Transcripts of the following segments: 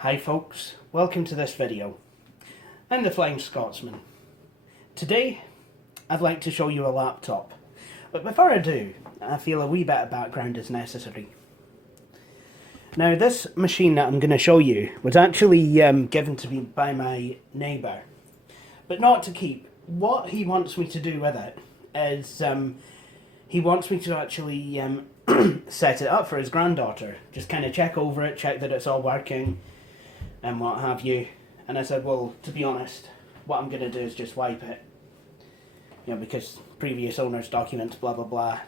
Hi folks, welcome to this video. I'm the Flying Scotsman. Today I'd like to show you a laptop, but before I do, I feel a wee bit of background is necessary. Now this machine that I'm going to show you was actually given to me by my neighbour, but not to keep. What he wants me to do with it is he wants me to actually set it up for his granddaughter, just kind of check over it, check that it's all working and what have you. And I said, well, to be honest, what I'm going to do is just wipe it, you know, because previous owner's documents, blah blah blah.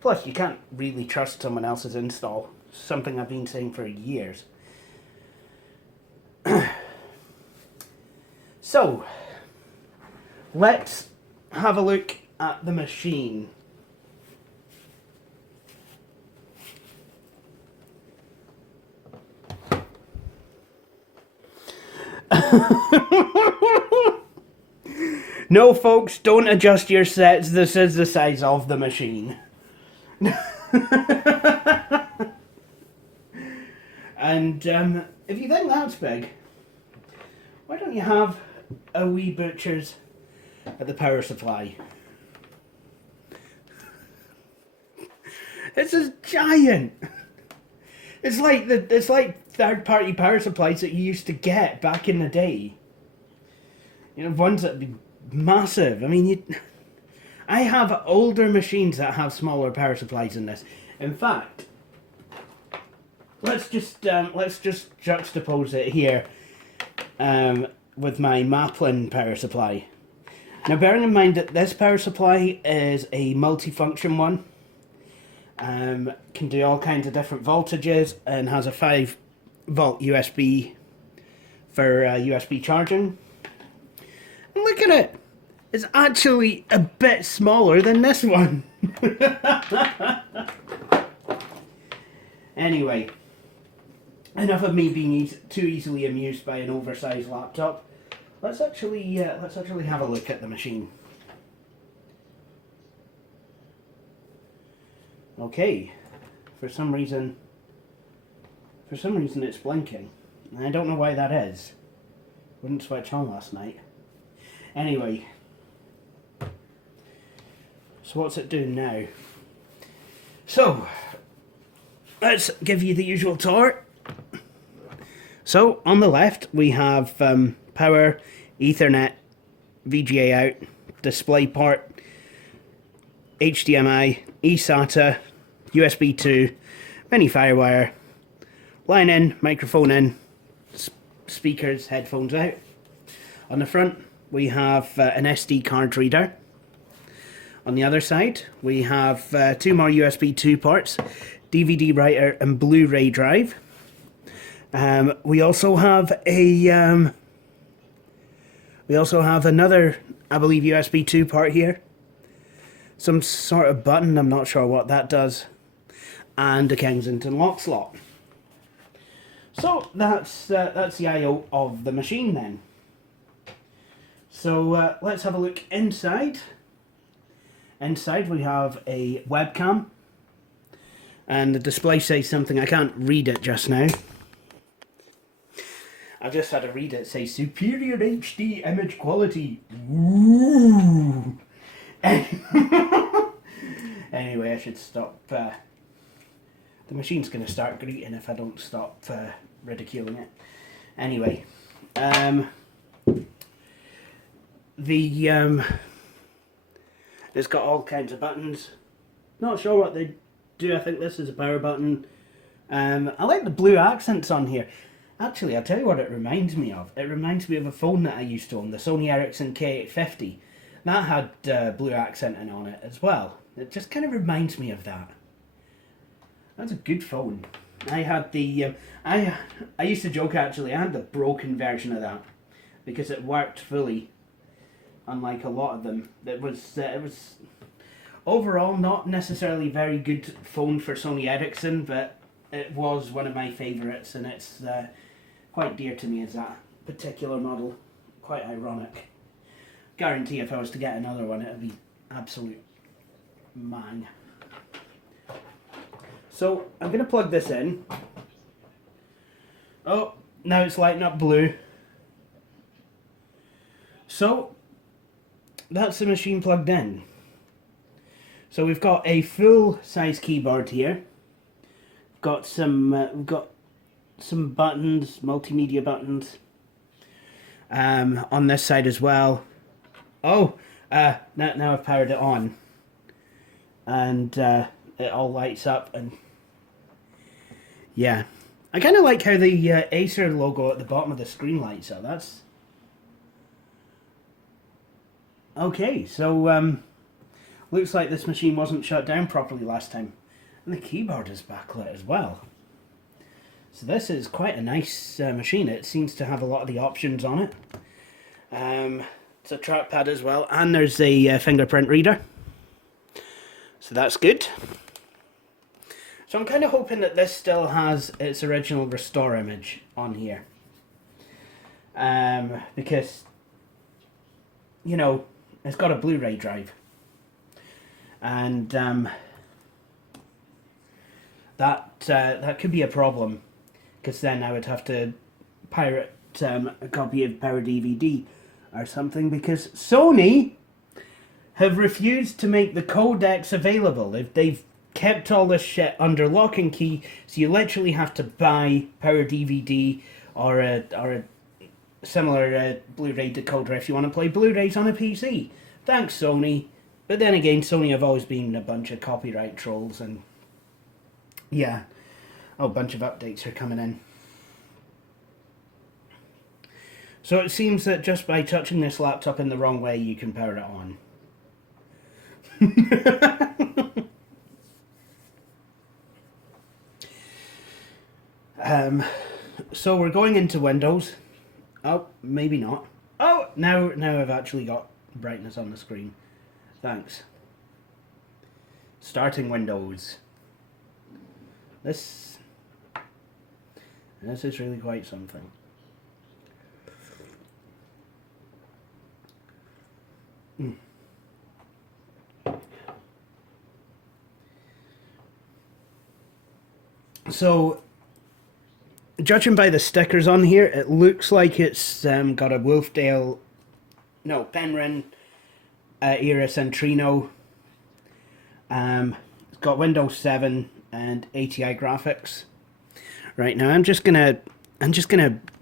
Plus you can't really trust someone else's install, something I've been saying for years. So let's have a look at the machine. No folks, don't adjust your sets, this is the size of the machine. And if you think that's big, why don't you have a wee butcher's at the power supply? This is giant. It's like third-party power supplies that you used to get back in the day. You know, ones that'd be massive. I mean, I have older machines that have smaller power supplies than this. In fact, let's just juxtapose it here with my Maplin power supply. Now, bearing in mind that this power supply is a multi-function one. Can do all kinds of different voltages and has a 5-volt USB for USB charging. And look at it! It's actually a bit smaller than this one. Anyway, enough of me being too easily amused by an oversized laptop. Let's actually have a look at the machine. Okay, for some reason it's blinking. And I don't know why that is. Wouldn't switch on last night. Anyway, so what's it doing now? So, let's give you the usual tour. So, on the left we have power, Ethernet, VGA out, DisplayPort, HDMI, eSATA, USB 2, mini FireWire, line in, microphone in, speakers, headphones out. On the front we have an SD card reader. On the other side we have 2 more USB 2 ports, DVD writer and Blu-ray drive. We also have another, I believe, USB 2 port here. Some sort of button, I'm not sure what that does, and a Kensington lock slot. So that's the I/O of the machine then. So let's have a look inside. Inside we have a webcam, and the display says something, I can't read it just now. I've just had to read it, say superior HD image quality. Woo! Anyway, I should stop. The machine's going to start greeting if I don't stop ridiculing it. Anyway, it's got all kinds of buttons. Not sure what they do. I think this is a power button. I like the blue accents on here. Actually, I'll tell you what it reminds me of. It reminds me of a phone that I used to own, the Sony Ericsson K850. That had blue accenting on it as well. It just kind of reminds me of that. That's a good phone. I had the I used to joke, actually, I had the broken version of that because it worked fully, unlike a lot of them. It was overall not necessarily very good phone for Sony Ericsson, but it was one of my favourites, and it's quite dear to me as that particular model. Quite ironic. Guarantee if I was to get another one, it would be absolute mang. So I'm going to plug this in. Oh, now it's lighting up blue. So, that's the machine plugged in. So we've got a full-size keyboard here. We've got some buttons, multimedia buttons, on this side as well. Oh, now I've powered it on, and it all lights up, and yeah, I kind of like how the Acer logo at the bottom of the screen lights up. That's okay. So looks like this machine wasn't shut down properly last time, and the keyboard is backlit as well. So this is quite a nice machine. It seems to have a lot of the options on it. It's a trackpad as well, and there's a fingerprint reader. So that's good. So I'm kind of hoping that this still has its original restore image on here. Because, you know, it's got a Blu-ray drive. And that could be a problem, because then I would have to pirate a copy of Power DVD or something, because Sony have refused to make the codecs available. They've kept all this shit under lock and key, so you literally have to buy Power DVD or a similar Blu-ray decoder if you want to play Blu-rays on a PC. Thanks, Sony. But then again, Sony have always been a bunch of copyright trolls, and yeah, a bunch of updates are coming in. So it seems that just by touching this laptop in the wrong way, you can power it on. So we're going into Windows. Oh, maybe not. Oh, now I've actually got brightness on the screen. Thanks. Starting Windows. This is really quite something. So, judging by the stickers on here, it looks like it's got a Penryn era Centrino. It's got Windows 7 and ATI graphics. Right now, I'm just gonna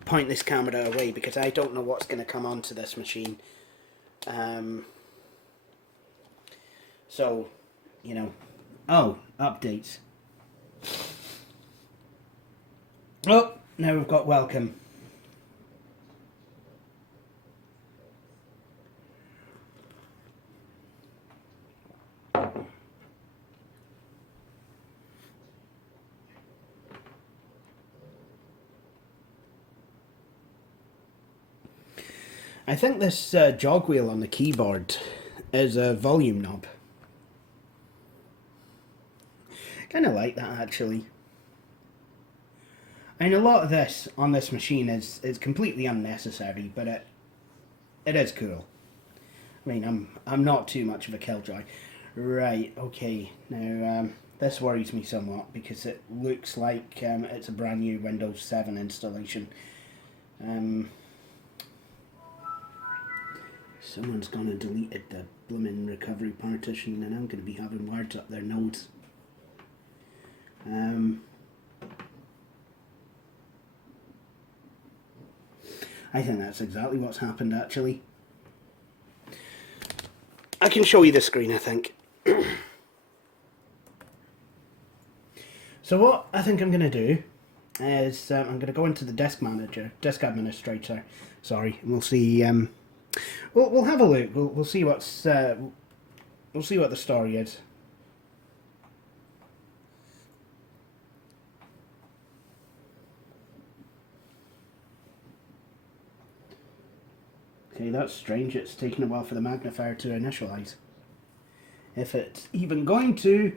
point this camera away because I don't know what's gonna come onto this machine. So, you know, oh, updates. Oh, now we've got welcome. I think this jog wheel on the keyboard is a volume knob. Kind of like that, actually. I mean, a lot of this on this machine is completely unnecessary, but it is cool. I mean, I'm not too much of a killjoy. Right, okay. Now, this worries me somewhat because it looks like it's a brand new Windows 7 installation. Someone's gone and deleted the blooming recovery partition, and I'm going to be having words up their nose. I think that's exactly what's happened, actually. I can show you the screen, I think. So what I think I'm going to do is I'm going to go into the disk administrator, sorry, and we'll see. We'll have a look. We'll see what's we'll see what the story is. Okay, that's strange. It's taken a while for the magnifier to initialize. If it's even going to.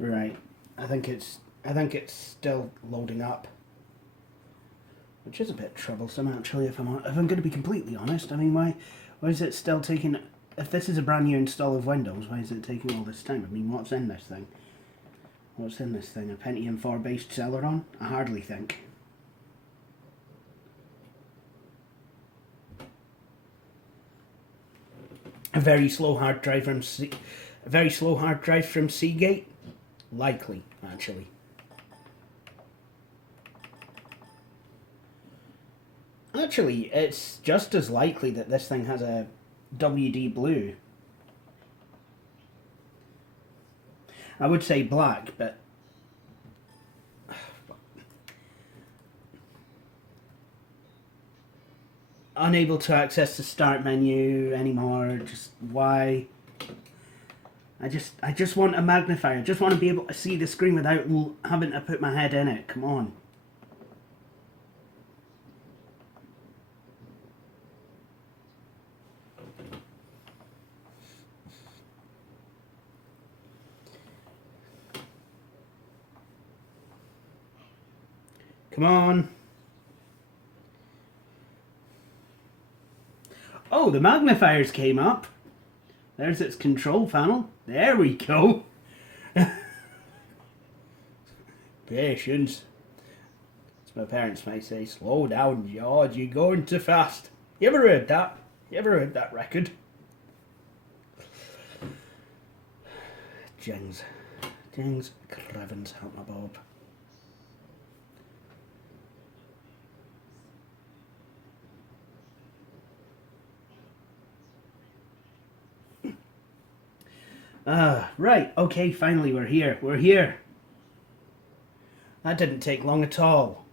Right. I think it's still loading up. which is a bit troublesome actually. If I'm going to be completely honest, I mean, why is it still taking? If this is a brand new install of Windows, why is it taking all this time? I mean, what's in this thing? What's in this thing? A Pentium 4 based Celeron? I hardly think. A very slow hard drive from Seagate? Likely, actually. Actually, it's just as likely that this thing has a WD blue. I would say black, but unable to access the start menu anymore. Just why? I just want a magnifier. I just want to be able to see the screen without having to put my head in it. Come on. Come on. Oh, the magnifiers came up. There's its control panel. There we go. Patience. As my parents might say, slow down, George, you're going too fast. You ever heard that? You ever heard that record? Jings Crevens, help my Bob. Right, okay, finally we're here. We're here. That didn't take long at all.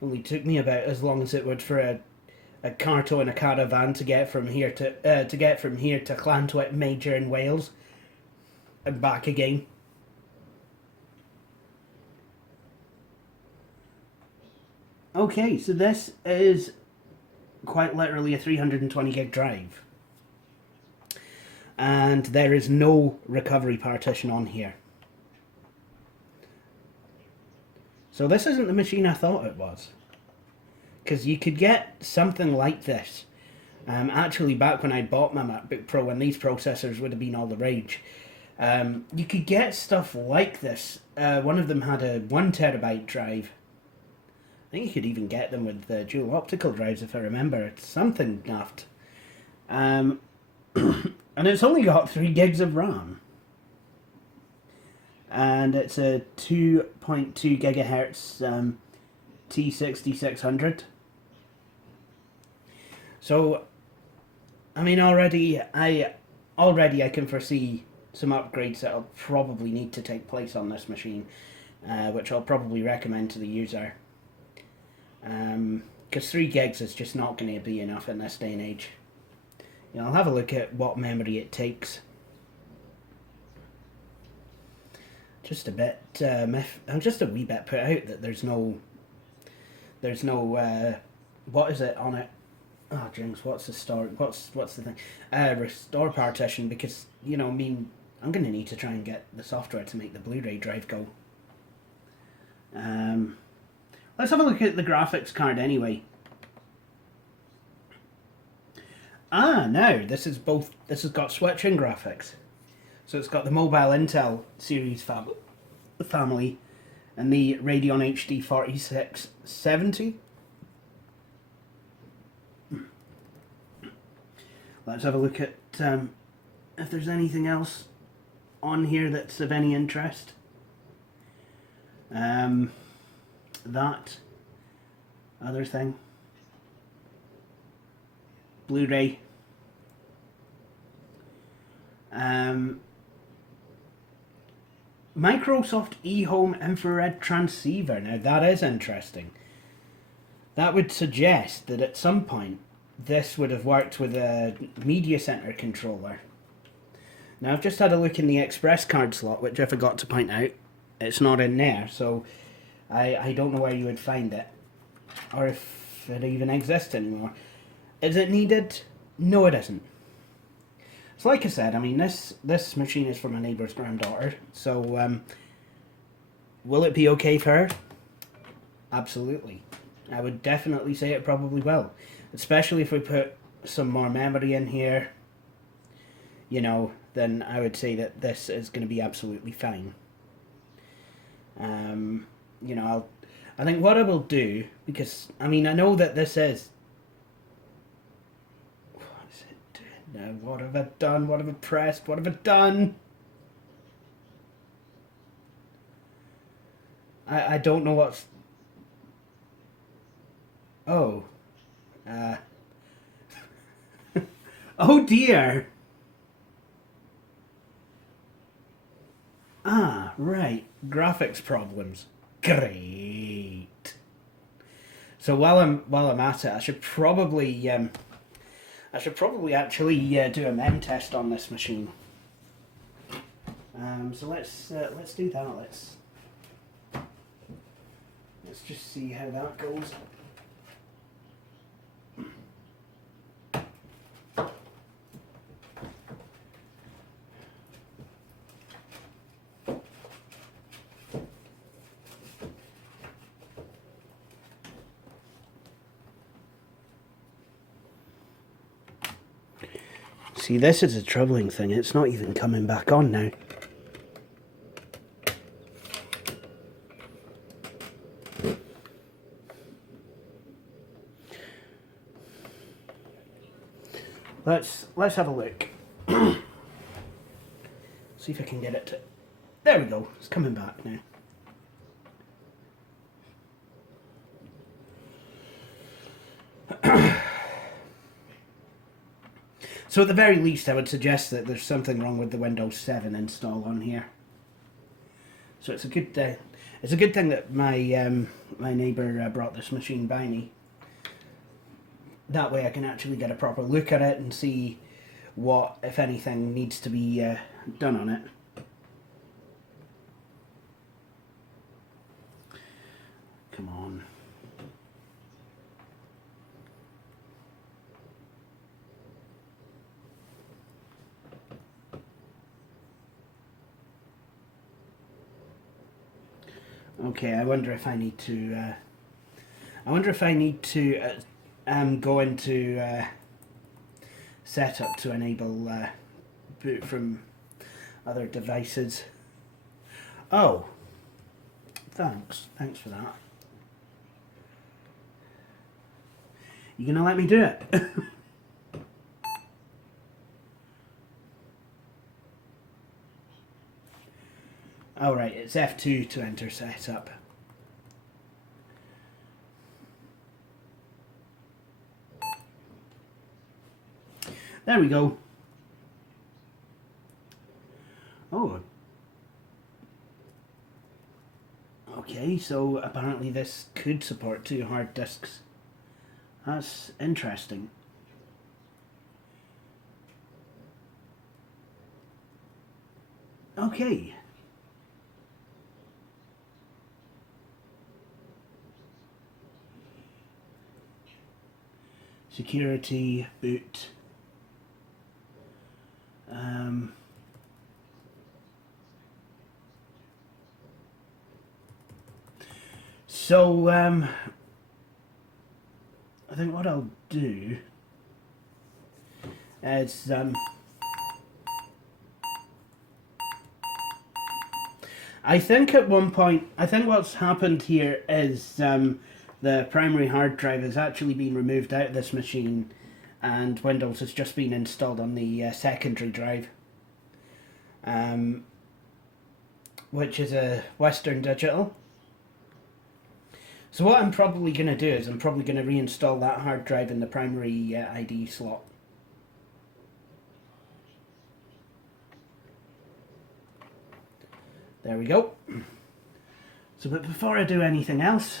Only took me about as long as it would for a carto in a caravan to get from here to Llantwit Major in Wales and back again. Okay, so this is quite literally a 320 gig drive. And there is no recovery partition on here. So this isn't the machine I thought it was. Because you could get something like this. Actually, back when I bought my MacBook Pro, when these processors would have been all the rage, you could get stuff like this. One of them had a 1 terabyte drive. I think you could even get them with the dual optical drives, if I remember. It's something daft. And it's only got 3 gigs of RAM. And it's a 2.2 gigahertz T6600. So, I mean, already I can foresee some upgrades that'll probably need to take place on this machine, which I'll probably recommend to the user. Because 3 gigs is just not going to be enough in this day and age. You know, I'll have a look at what memory it takes. Just a bit, I'm just a wee bit put out that there's no, what is it on it? Oh, Jinx, what's the thing? Restore partition, because, you know, I mean, I'm going to need to try and get the software to make the Blu-ray drive go. Let's have a look at the graphics card anyway. Now, this has got switching graphics. So it's got the Mobile Intel series family and the Radeon HD 4670. Let's have a look at if there's anything else on here that's of any interest. That other thing. Blu-ray. Microsoft eHome infrared transceiver. Now that is interesting. That would suggest that at some point this would have worked with a media center controller. Now I've just had a look in the express card slot, which I forgot to point out. It's not in there, so I don't know where you would find it, or if it even exists anymore. Is it needed? No, it isn't. So like I said, I mean, this machine is for my neighbour's granddaughter, so will it be okay for her? Absolutely. I would definitely say it probably will. Especially if we put some more memory in here, you know, then I would say that this is going to be absolutely fine. You know, I think what I will do, because, I mean, I know that this is... What is it doing now? What have I done? What have I pressed? What have I done? I don't know what's... Oh. Oh dear! Ah, right. Graphics problems. Great. So while I'm at it, I should probably actually do a mem test on this machine. So let's do that. Let's just see how that goes. See, this is a troubling thing. It's not even coming back on now. Let's have a look. See if I can get it to... There we go. It's coming back now. So at the very least, I would suggest that there's something wrong with the Windows 7 install on here. So it's a good thing that my my neighbour brought this machine by me. That way I can actually get a proper look at it and see what, if anything, needs to be done on it. Come on. Okay, I wonder if I need to go into setup to enable boot from other devices. Oh, thanks for that. You gonna let me do it? Oh right, it's F2 to enter setup. There we go. Oh. Okay, so apparently this could support 2 hard disks. That's interesting. Okay. Security, boot. So, I think what I'll do is, I think at one point, I think what's happened here is the primary hard drive has actually been removed out of this machine and Windows has just been installed on the secondary drive, which is a Western Digital. So what I'm probably going to do is I'm probably going to reinstall that hard drive in the primary ID slot. There we go. So, but before I do anything else,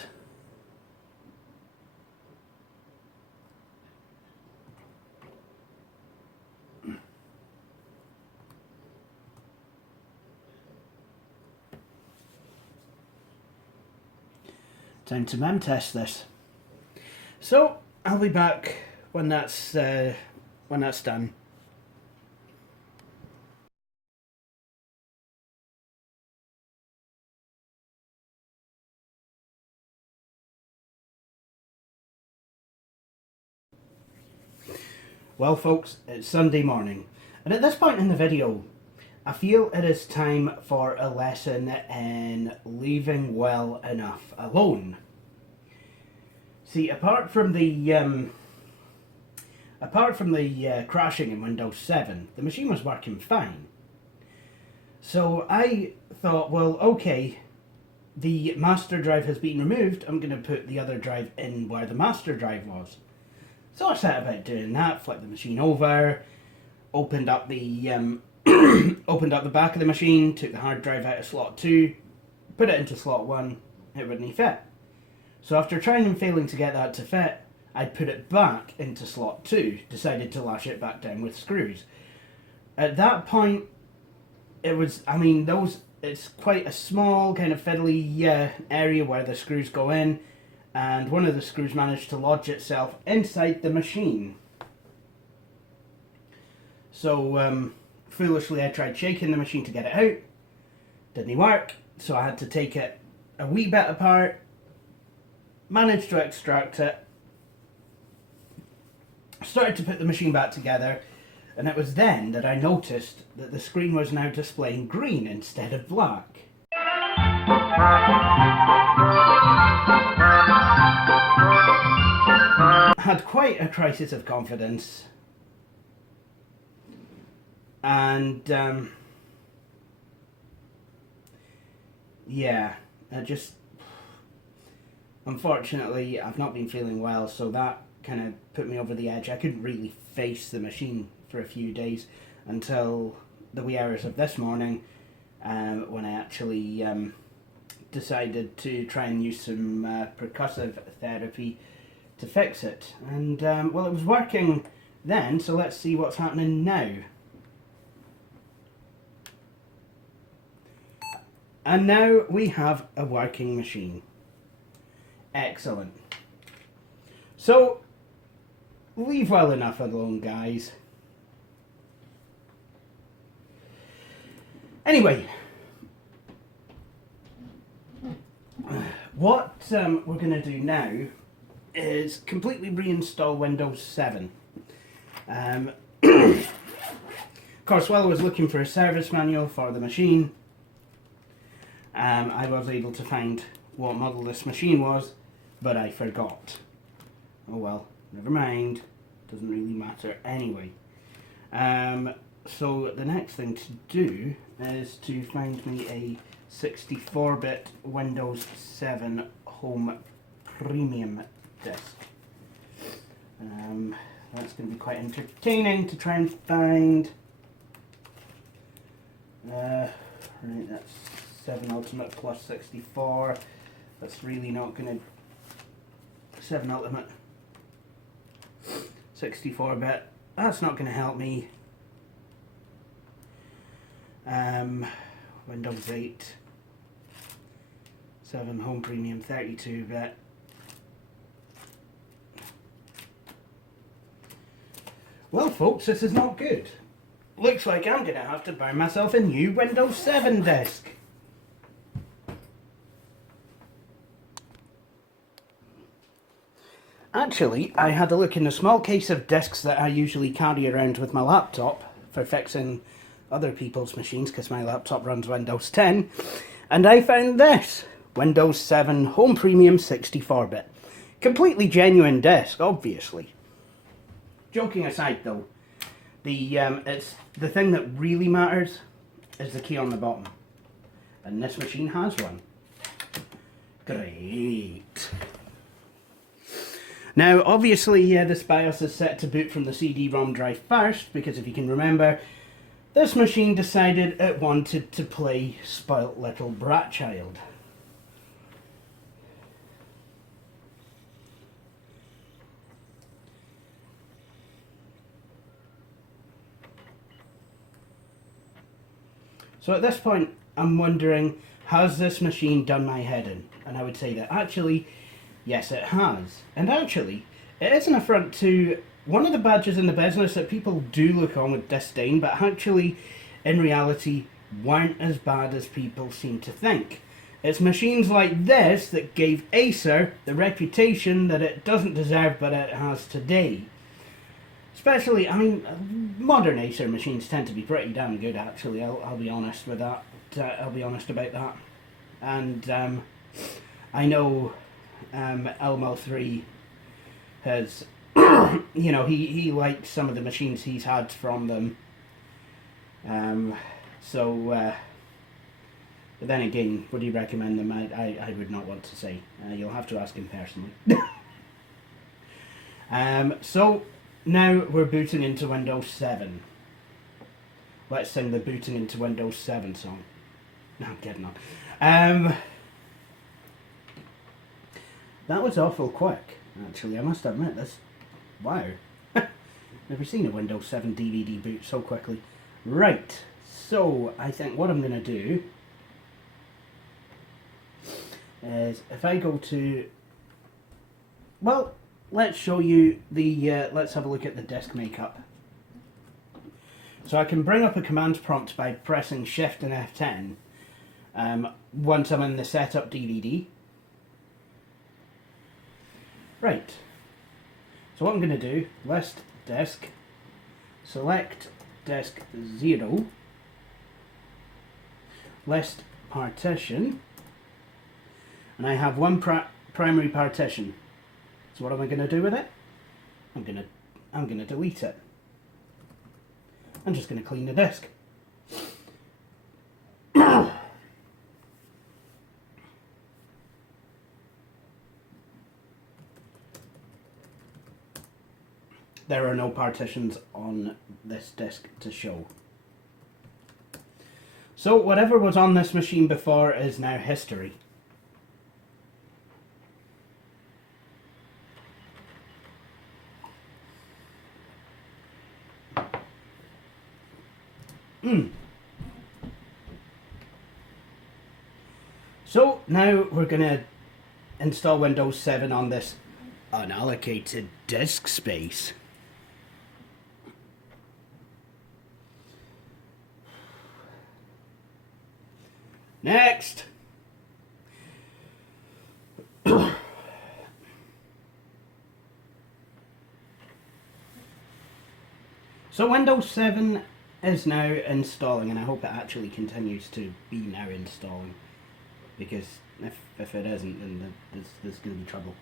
time to mem test this. So I'll be back when that's done. Well folks, it's Sunday morning, and at this point in the video, I feel it is time for a lesson in leaving well enough alone. See, apart from the crashing in Windows 7, the machine was working fine. So I thought, well, okay, the master drive has been removed, I'm going to put the other drive in where the master drive was. So I set about doing that, flipped the machine over, opened up the opened up the back of the machine, took the hard drive out of slot 2, put it into slot 1, it wouldn't fit. So after trying and failing to get that to fit, I put it back into slot 2, decided to lash it back down with screws. At that point, it was, it's quite a small kind of fiddly area where the screws go in, and one of the screws managed to lodge itself inside the machine. So foolishly I tried shaking the machine to get it out, didn't work, so I had to take it a wee bit apart, managed to extract it, started to put the machine back together, and it was then that I noticed that the screen was now displaying green instead of black. Had quite a crisis of confidence, and yeah, unfortunately I've not been feeling well, so that kind of put me over the edge. I couldn't really face the machine for a few days until the wee hours of this morning, when I actually decided to try and use some percussive therapy to fix it. And well, it was working then, so let's see what's happening now. And now we have a working machine. Excellent. So, leave well enough alone, guys. Anyway, what we're going to do now is completely reinstall Windows 7. Of course, while I was looking for a service manual for the machine, I was able to find what model this machine was, but I forgot. Oh well, never mind. Doesn't really matter anyway. So the next thing to do is to find me a 64-bit Windows 7 Home Premium disc. That's going to be quite entertaining to try and find. Right, that's 7 Ultimate plus 64. That's really not going to... 7 Ultimate 64-bit. That's not going to help me. Windows 8 7 Home Premium 32-bit. Well folks, this is not good. Looks like I'm going to have to buy myself a new Windows 7 disc. Actually, I had a look in a small case of discs that I usually carry around with my laptop for fixing other people's machines, because my laptop runs Windows 10, and I found this Windows 7 Home Premium 64-bit. Completely genuine disc, obviously. Joking aside though, the thing that really matters is the key on the bottom, and this machine has one. Great. Now obviously this BIOS is set to boot from the CD-ROM drive first, because if you can remember, this machine decided it wanted to play Spoilt Little Brat Child. So at this point I'm wondering, has this machine done my head in? And I would say that actually, yes it has. And actually, it is an affront to one of the badges in the business that people do look on with disdain, but actually, in reality, weren't as bad as people seem to think. It's machines like this that gave Acer the reputation that it doesn't deserve, but it has today. Especially, I mean, modern Acer machines tend to be pretty damn good, actually. I'll be honest with that. I'll be honest about that. And I know Elmo 3 has, you know, he liked some of the machines he's had from them. But then again, would he recommend them? I would not want to say. You'll have to ask him personally. So now we're booting into Windows 7. Let's sing the booting into Windows 7 song. No, I'm kidding on. That was awful quick, actually. I must admit this. Wow. Never seen a Windows 7 DVD boot so quickly. Right. So I think what I'm going to do is if I go to, well, let's show you the, let's have a look at the disk makeup. So I can bring up a command prompt by pressing Shift and F10 once I'm in the setup DVD. Right. So what I'm going to do, list disk, select disk 0, list partition, and I have one primary partition. So what am I going to do with it? I'm going to delete it. I'm just going to clean the disk. There are no partitions on this disk to show. So whatever was on this machine before is now history. So now we're going to install Windows 7 on this unallocated disk space. Next! So Windows 7 is now installing, and I hope it actually continues to be now installing, because if it isn't, then there's going to be trouble.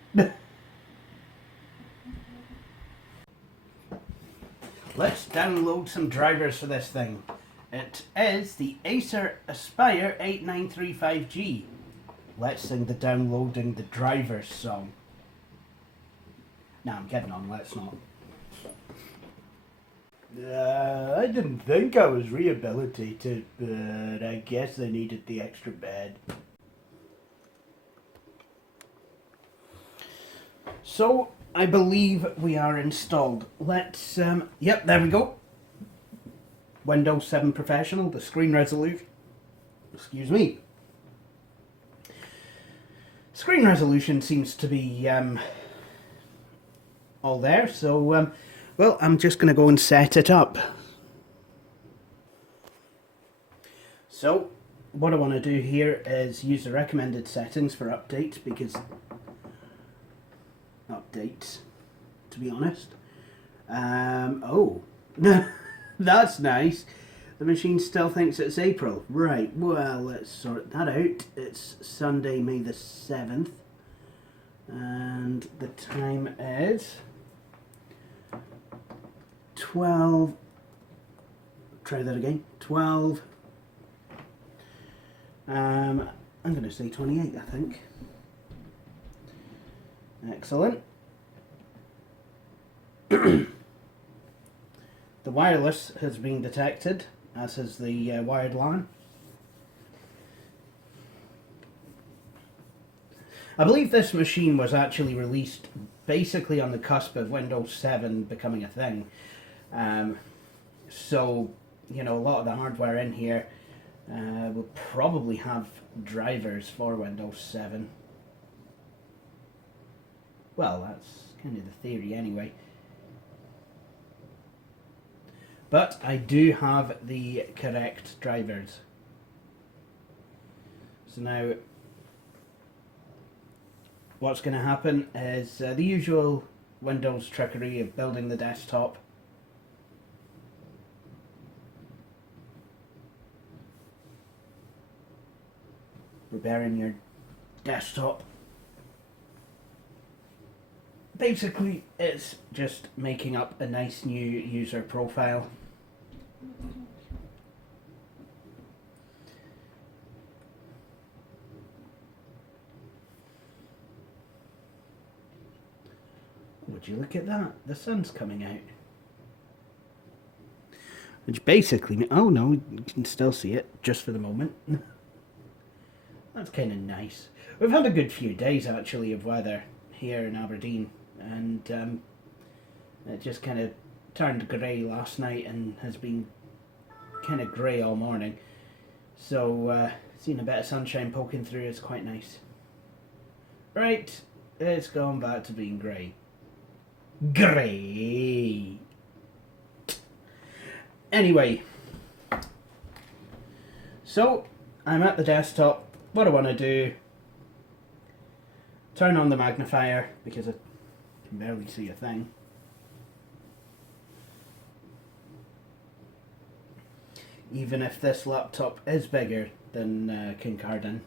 Let's download some drivers for this thing. It is the Acer Aspire 8935G. Let's sing the downloading the drivers song. Nah, I'm kidding on, let's not. I didn't think I was rehabilitated, but I guess I needed the extra bed. So, I believe we are installed. Let's, yep, there we go. Windows 7 Professional, the screen resolution, excuse me. Screen resolution seems to be all there, so, well, I'm just going to go and set it up. So, what I want to do here is use the recommended settings for updates, because updates, to be honest. Oh, that's nice. The machine still thinks it's April. Right, well, let's sort that out. It's Sunday, May the 7th. And the time is 12. Try that again. 12. I'm going to say 28, I think. Excellent. The wireless has been detected, as has the wired LAN. I believe this machine was actually released basically on the cusp of Windows 7 becoming a thing. So, you know, a lot of the hardware in here will probably have drivers for Windows 7. Well, that's kind of the theory anyway. But I do have the correct drivers. So now, what's going to happen is the usual Windows trickery of building the desktop repairing your desktop. Basically, it's just making up a nice new user profile. Would you look at that? The sun's coming out. Which basically, oh no, you can still see it, just for the moment. That's kind of nice. We've had a good few days actually of weather here in Aberdeen, and it just kind of turned grey last night and has been kind of grey all morning. So seeing a bit of sunshine poking through is quite nice. Right, it's gone back to being grey. Grey! Anyway, so I'm at the desktop. What I want to do, turn on the magnifier because I can barely see a thing. Even if this laptop is bigger than Kincardine.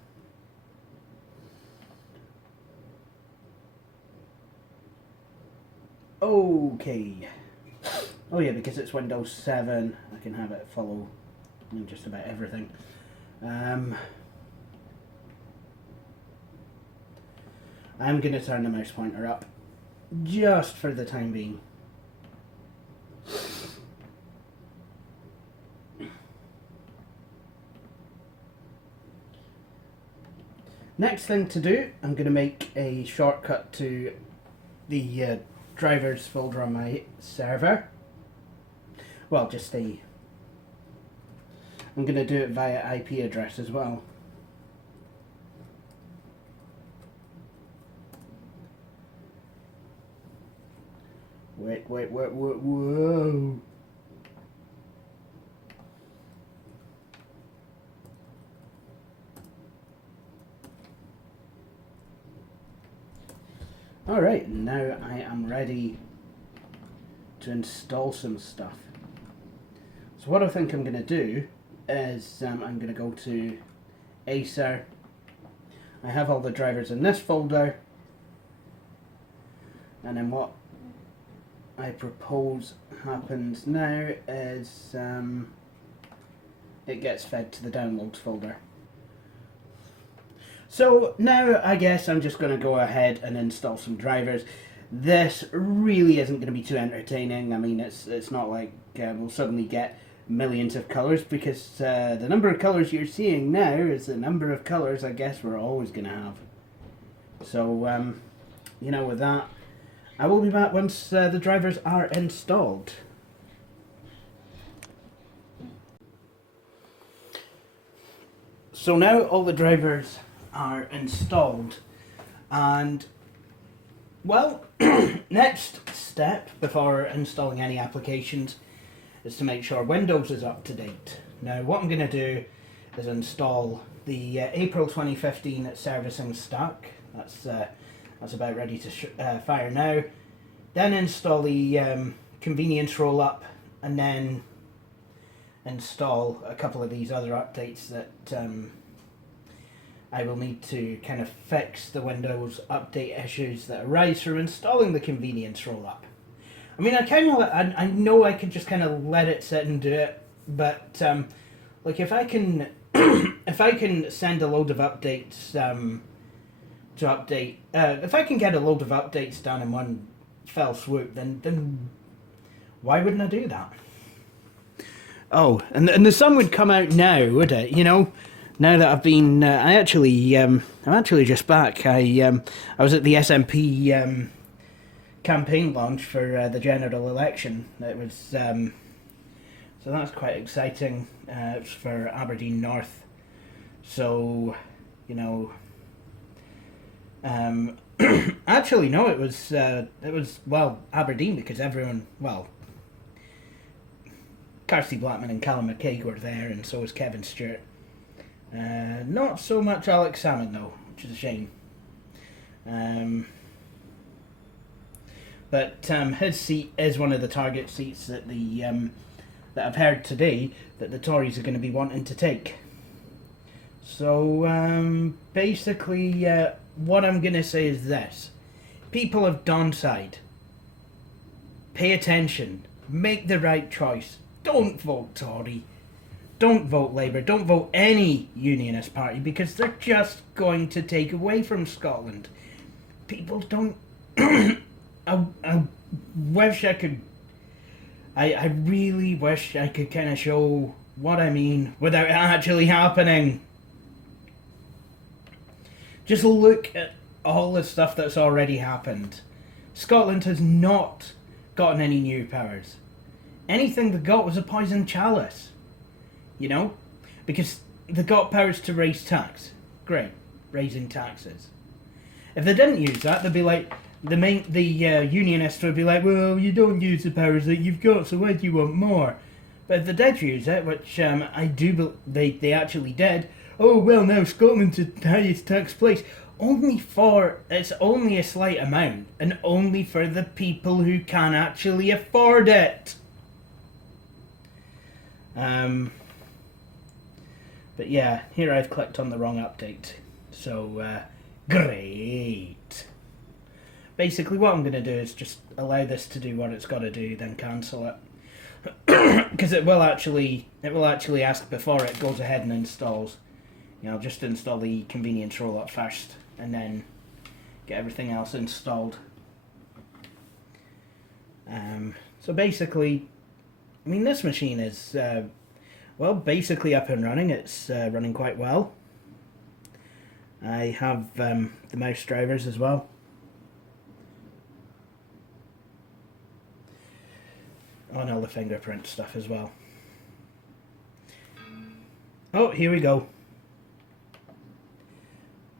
Okay. Oh yeah, because it's Windows 7, I can have it follow just about everything. I'm going to turn the mouse pointer up, just for the time being. Next thing to do, I'm going to make a shortcut to the drivers folder on my server. Well, just I'm going to do it via IP address as well. Wait, whoa. Alright, now I am ready to install some stuff. So what I think I'm going to do is I'm going to go to Acer. I have all the drivers in this folder, and then what I propose happens now is it gets fed to the downloads folder. So now I guess I'm just going to go ahead and install some drivers. This really isn't going to be too entertaining. I mean, it's not like we'll suddenly get millions of colours, because the number of colours you're seeing now is the number of colours I guess we're always going to have. So, you know, with that, I will be back once the drivers are installed. So now all the drivers are installed, and well, next step before installing any applications is to make sure Windows is up to date. Now what I'm going to do is install the April 2015 servicing stack. That's about ready to fire now. Then install the convenience roll-up, and then install a couple of these other updates that I will need to kind of fix the Windows update issues that arise from installing the convenience roll-up. I mean, I know I could just kind of let it sit and do it, but like if I can if I can send a load of updates to update, if I can get a load of updates done in one fell swoop, then why wouldn't I do that? Oh, and the sun would come out now, would it? You know, now that I've been, I'm actually just back. I was at the SNP campaign launch for the general election. It was so that's quite exciting. It's for Aberdeen North, so you know. Actually, no, it was well, Aberdeen, because everyone, well, Kirsty Blackman and Callum McCaig were there, and so was Kevin Stewart. Not so much Alex Salmon though, which is a shame. But his seat is one of the target seats that that I've heard today that the Tories are going to be wanting to take. So basically what I'm going to say is this. People of Donside, pay attention. Make the right choice. Don't vote Tory. Don't vote Labour. Don't vote any unionist party, because they're just going to take away from Scotland. People don't... I wish I could... I really wish I could kind of show what I mean without it actually happening. Just look at all the stuff that's already happened. Scotland has not gotten any new powers. Anything they got was a poison chalice. You know? Because they got powers to raise tax. Great. Raising taxes. If they didn't use that, they'd be like... The unionists would be like, well, you don't use the powers that you've got, so why do you want more? But if they did use it, which I do they actually did, oh, well, now Scotland's the highest tax place. It's only a slight amount, and only for the people who can actually afford it. But yeah, here I've clicked on the wrong update. So, great. Basically what I'm going to do is just allow this to do what it's got to do, then cancel it. Because it will actually ask before it goes ahead and installs. You know, just install the convenience rollup first, and then get everything else installed. So basically, I mean, this machine is, well, basically up and running. It's running quite well. I have the mouse drivers as well. On all the fingerprint stuff as well. Oh, here we go.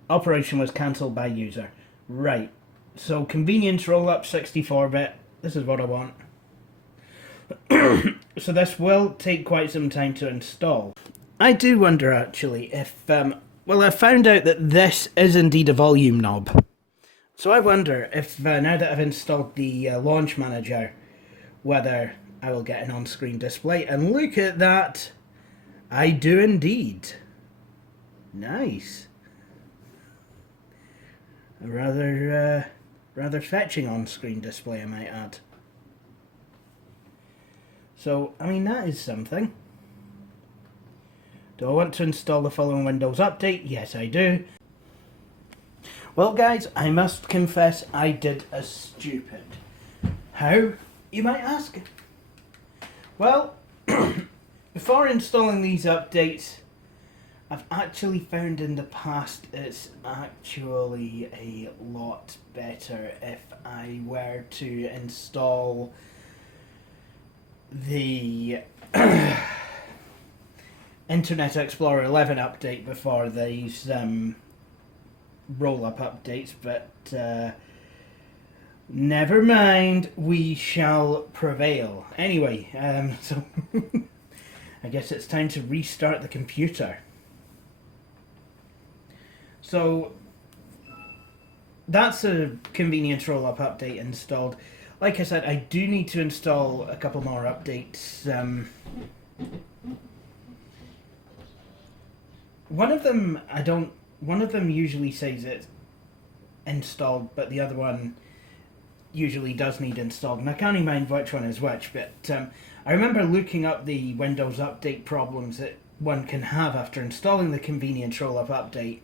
Operation was cancelled by user. Right. So convenience rollup 64-bit. This is what I want. So this will take quite some time to install. I do wonder actually if... well, I found out that this is indeed a volume knob. So I wonder if now that I've installed the launch manager, whether I will get an on-screen display. And look at that. I do indeed. Nice. A rather fetching on-screen display, I might add. So, I mean, that is something. Do I want to install the following Windows update? Yes, I do. Well, guys, I must confess I did a stupid. How, you might ask? Well, before installing these updates, I've actually found in the past it's actually a lot better if I were to install the Internet Explorer 11 update before these roll-up updates, but never mind, we shall prevail. Anyway, so I guess it's time to restart the computer. So that's a convenience roll-up update installed. Like I said, I do need to install a couple more updates. One of them usually says it's installed, but the other one usually does need installed, and I can't even mind which one is which, but I remember looking up the Windows Update problems that one can have after installing the convenience roll-up update,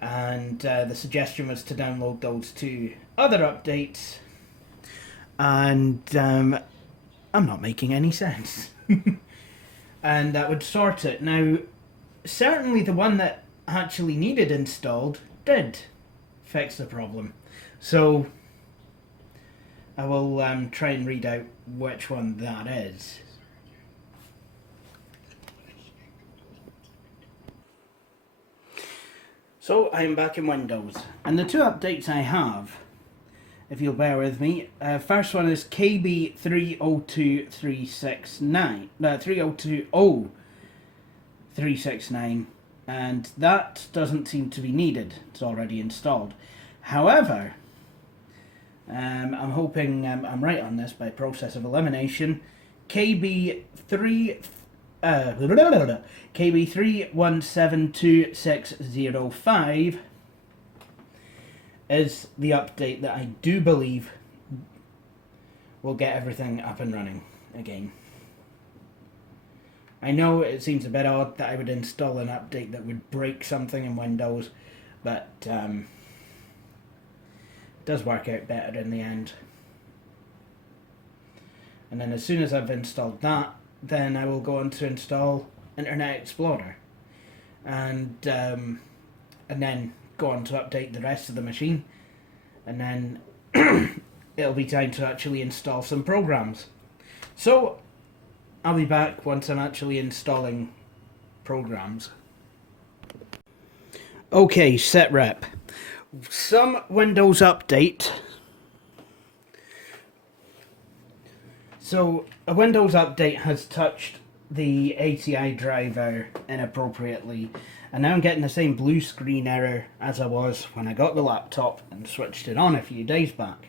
and the suggestion was to download those two other updates, and I'm not making any sense. And that would sort it. Now, certainly the one that actually needed installed did fix the problem. So I will try and read out which one that is. So I'm back in Windows, and the two updates I have, if you'll bear with me, first one is KB 302369, 3020.369, and that doesn't seem to be needed. It's already installed. However, I'm hoping I'm right on this by process of elimination. KB KB31722605 is the update that I do believe will get everything up and running again. I know it seems a bit odd that I would install an update that would break something in Windows, but it does work out better in the end. And then as soon as I've installed that, then I will go on to install Internet Explorer, and then go on to update the rest of the machine, and then it'll be time to actually install some programs. So I'll be back once I'm actually installing programs. Okay, set rep. Some Windows update. So a Windows update has touched the ATI driver inappropriately, and now I'm getting the same blue screen error as I was when I got the laptop and switched it on a few days back.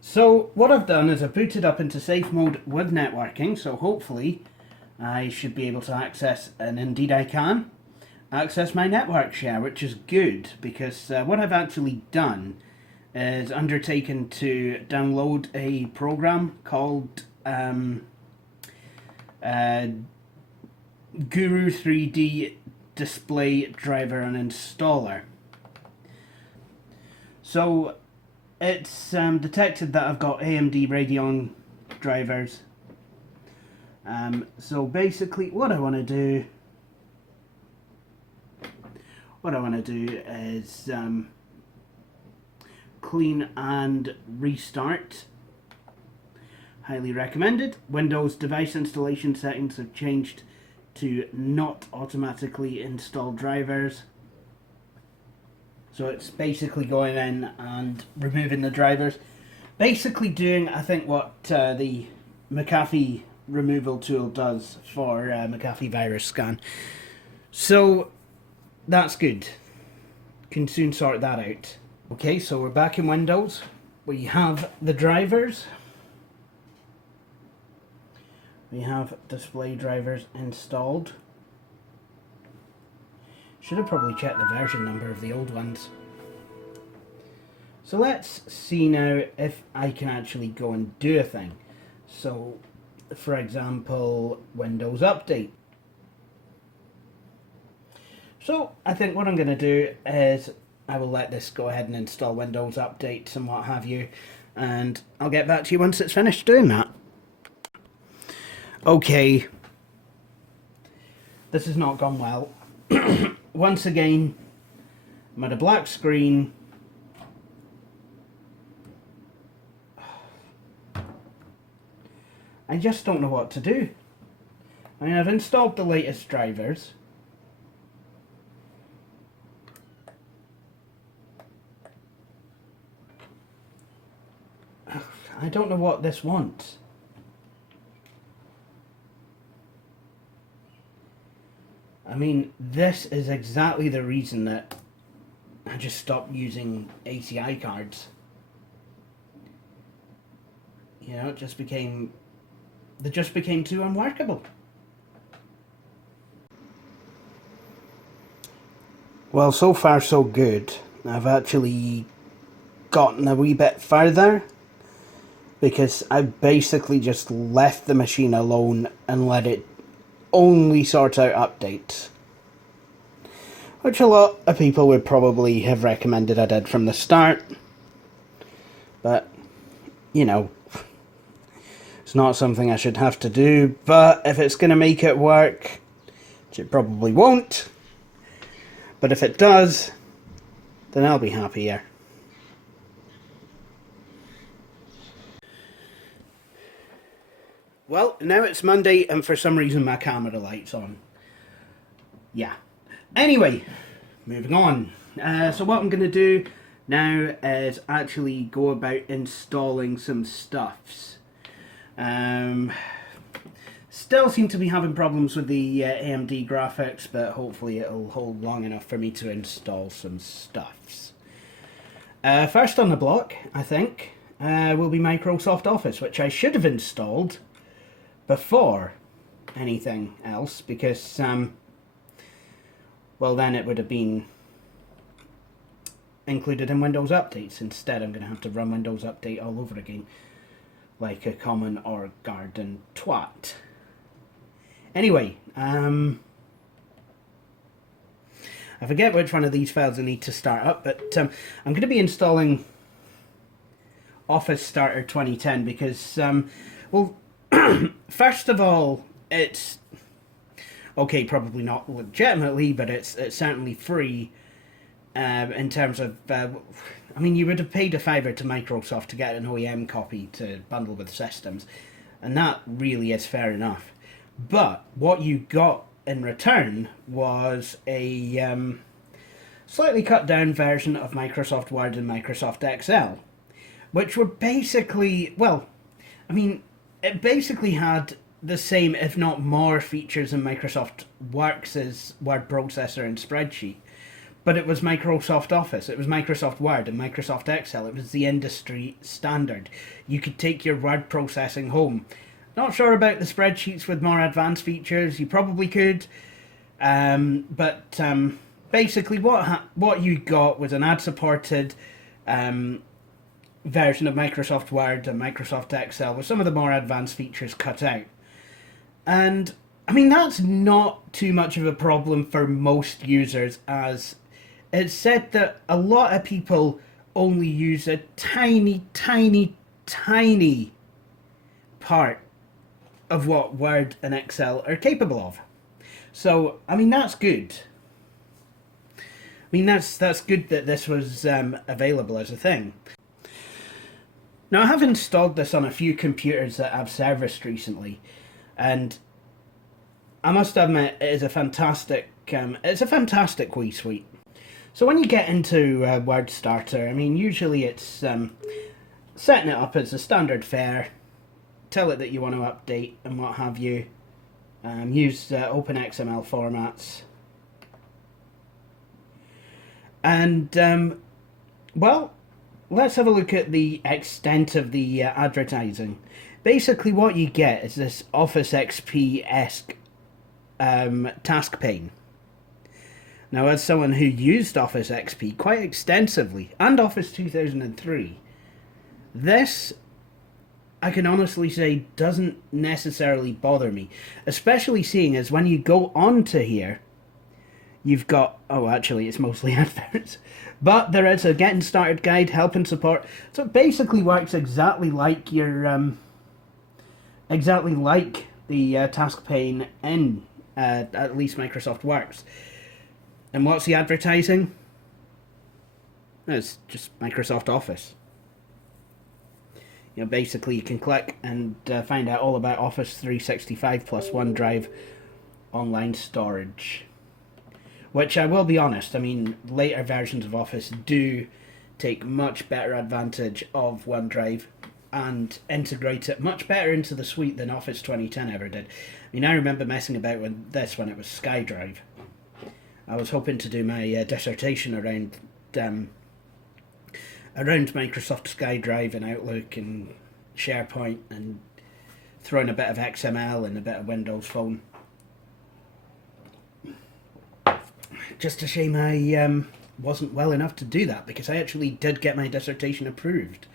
So what I've done is I've booted up into safe mode with networking, so hopefully I should be able to access, and indeed I can, access my network share, which is good, because what I've actually done is undertaken to download a program called Guru 3D Display Driver and Installer. So it's detected that I've got AMD Radeon drivers. So basically what I want to do is clean and restart. Highly recommended. Windows device installation settings have changed to not automatically install drivers. So it's basically going in and removing the drivers. Basically doing, I think, what the McAfee removal tool does for McAfee virus scan. So that's good. Can soon sort that out. Okay, so we're back in Windows. We have the drivers. We have display drivers installed. Should have probably checked the version number of the old ones. So let's see now if I can actually go and do a thing. So, for example, Windows Update. So I think what I'm going to do is I will let this go ahead and install Windows Updates and what have you, and I'll get back to you once it's finished doing that. Okay, this has not gone well. Once again, I'm at a black screen. I just don't know what to do. I mean, I've installed the latest drivers. I don't know what this wants. I mean, this is exactly the reason that I just stopped using ACI cards. You know, they just became too unworkable. Well, so far so good. I've actually gotten a wee bit further, because I basically just left the machine alone and let it only sort out updates, which a lot of people would probably have recommended I did from the start, but you know, it's not something I should have to do. But if it's going to make it work, which it probably won't, but if it does, then I'll be happier. Well, now it's Monday, and for some reason my camera light's on. Yeah. Anyway, moving on. So what I'm going to do now is actually go about installing some stuffs. Still seem to be having problems with the AMD graphics, but hopefully it'll hold long enough for me to install some stuffs. First on the block, I think, will be Microsoft Office, which I should have installed before anything else, because well, then it would have been included in Windows updates. Instead, I'm going to have to run Windows Update all over again, like a common or garden twat. Anyway, I forget which one of these files I need to start up, but I'm going to be installing Office Starter 2010 because, well, first of all, it's okay, probably not legitimately, but it's certainly free in terms of, I mean, you would have paid a $5 to Microsoft to get an OEM copy to bundle with systems, and that really is fair enough. But what you got in return was a slightly cut down version of Microsoft Word and Microsoft Excel, which were basically, well, I mean, it basically had the same, if not more, features in Microsoft Works' word processor and spreadsheet. But it was Microsoft Office, it was Microsoft Word and Microsoft Excel. It was the industry standard. You could take your word processing home. Not sure about the spreadsheets with more advanced features. You probably could. But basically what you got was an ad-supported version of Microsoft Word and Microsoft Excel with some of the more advanced features cut out. And, I mean, that's not too much of a problem for most users, as it's said that a lot of people only use a tiny, tiny, tiny part of what Word and Excel are capable of. So, I mean, that's good. I mean, that's good that this was available as a thing. Now, I have installed this on a few computers that I've serviced recently, and I must admit, it is a fantastic, it's a fantastic wee suite. So when you get into Word Starter, I mean, usually it's setting it up as a standard fare, tell it that you want to update and what have you, use open XML formats, and well, let's have a look at the extent of the advertising. Basically what you get is this Office XP-esque task pane. Now, as someone who used Office XP quite extensively, and Office 2003, this, I can honestly say, doesn't necessarily bother me. Especially seeing as when you go onto here, you've got, oh, actually, it's mostly adverts. But there is a getting started guide, help and support. So it basically works exactly like your, exactly like the task pane in at least Microsoft Works. And what's the advertising? It's just Microsoft Office. You know, basically you can click and find out all about Office 365 plus OneDrive online storage. Which, I will be honest, I mean, later versions of Office do take much better advantage of OneDrive and integrate it much better into the suite than Office 2010 ever did. I mean, I remember messing about with this when it was SkyDrive. I was hoping to do my dissertation around Microsoft SkyDrive and Outlook and SharePoint, and throwing a bit of XML and a bit of Windows Phone. Just a shame I wasn't well enough to do that, because I actually did get my dissertation approved.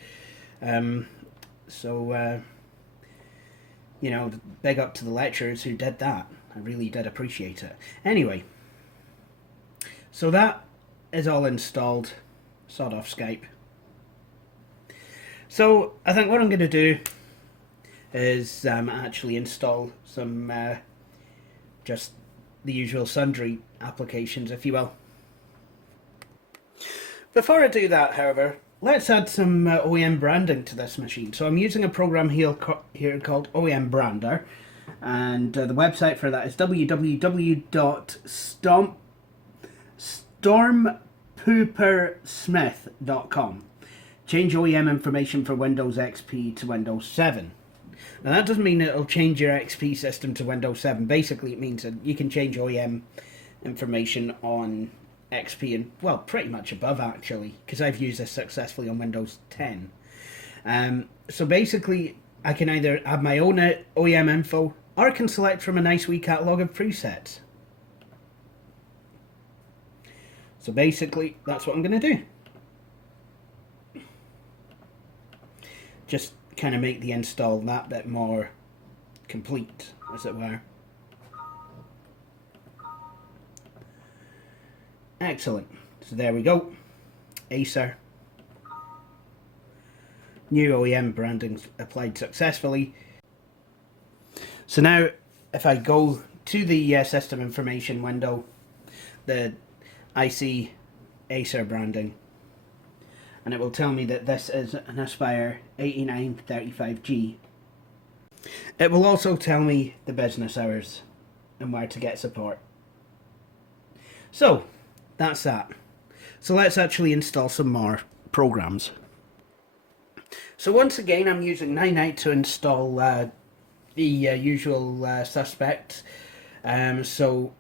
So, you know, big up to the lecturers who did that. I really did appreciate it. Anyway, so that is all installed. Sod off Skype. So I think what I'm going to do is actually install some just the usual sundry applications, if you will. Before I do that, however, let's add some OEM branding to this machine. So I'm using a program here called OEM Brander, and the website for that is www.stormpoopersmith.com. Change OEM information for Windows XP to Windows 7. Now that doesn't mean it'll change your XP system to Windows 7. Basically it means that you can change OEM information on XP and, well, pretty much above actually, because I've used this successfully on Windows 10. So basically I can either have my own OEM info or I can select from a nice wee catalogue of presets. So basically, that's what I'm going to do. Just kind of make the install that bit more complete, as it were. Excellent. So there we go. Acer. New OEM branding applied successfully. So now, if I go to the system information window, I see Acer branding, and it will tell me that this is an Aspire 8935G. It will also tell me the business hours and where to get support. So, that's that. So let's actually install some more programs. So once again, I'm using Nine to install the usual suspects. So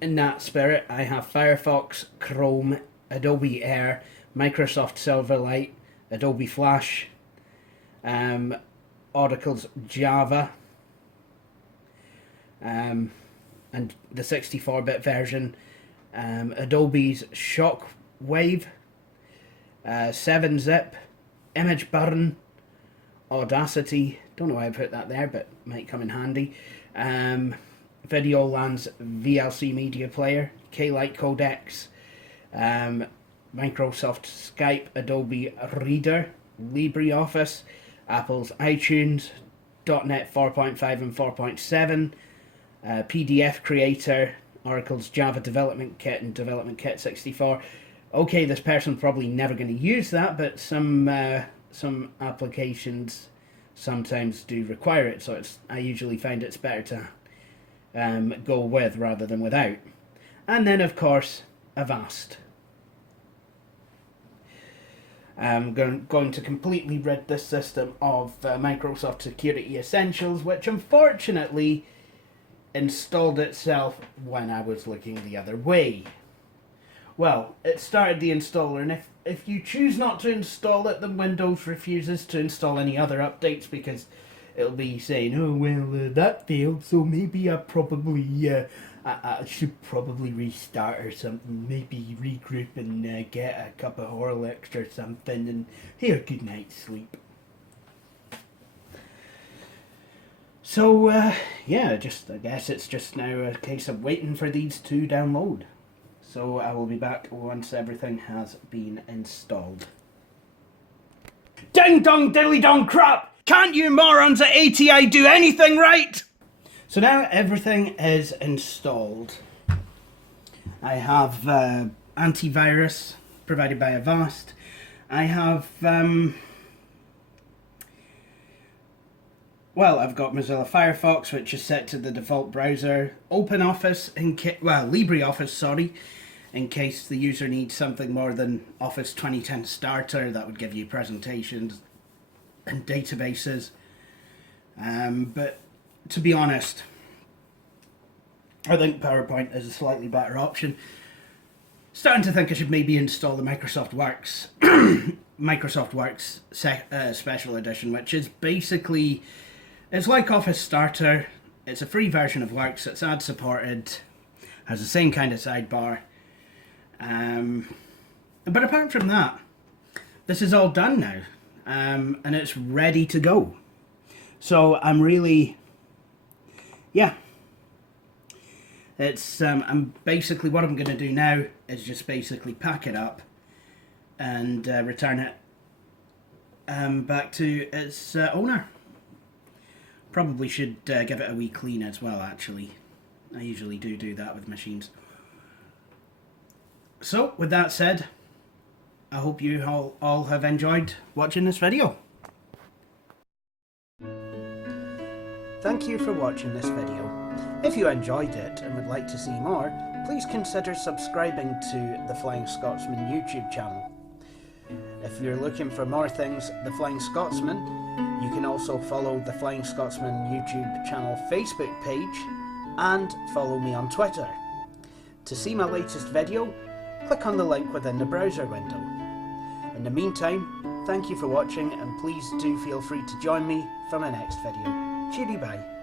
in that spirit, I have Firefox, Chrome, Adobe Air, Microsoft Silverlight, Adobe Flash, Oracle's Java, and the 64-bit version, Adobe's Shockwave, 7-Zip, Image Burn, Audacity, don't know why I put that there, but might come in handy, Videoland's VLC Media Player, K-Lite Codecs, Microsoft Skype, Adobe Reader, LibreOffice, Apple's iTunes, .NET 4.5 and 4.7, PDF Creator, Oracle's Java Development Kit and Development Kit 64. Okay, this person's probably never going to use that, but some applications sometimes do require it, so I usually find it's better to go with rather than without. And then, of course, Avast. I'm going to completely rid this system of Microsoft Security Essentials, which unfortunately installed itself when I was looking the other way. Well, it started the installer, and if you choose not to install it, then Windows refuses to install any other updates because it'll be saying, oh, well, that failed, so maybe I should probably restart or something, maybe regroup and get a cup of Horlicks or something, and here, good night's sleep. So, yeah, I guess it's just now a case of waiting for these to download. So I will be back once everything has been installed. Ding dong diddly dong crap! Can't you morons at ATI do anything right? So now everything is installed. I have antivirus provided by Avast. I have I've got Mozilla Firefox, which is set to the default browser. OpenOffice, LibreOffice, sorry, in case the user needs something more than Office 2010 Starter. That would give you presentations and databases. But to be honest, I think PowerPoint is a slightly better option. Starting to think I should maybe install the Microsoft Works Special Edition, which is basically, it's like Office Starter. It's a free version of Works. It's ad supported, has the same kind of sidebar. But apart from that, this is all done now, and it's ready to go. So I'm really, yeah. I'm basically, what I'm going to do now is just basically pack it up and return it back to its owner. Probably should give it a wee clean as well, actually. I usually do that with machines. So, with that said, I hope you all have enjoyed watching this video. Thank you for watching this video. If you enjoyed it and would like to see more, please consider subscribing to the Flying Scotsman YouTube channel. If you're looking for more things The Flying Scotsman, you can also follow the Flying Scotsman YouTube channel Facebook page and follow me on Twitter. To see my latest video, click on the link within the browser window. In the meantime, thank you for watching, and please do feel free to join me for my next video. Cheery bye.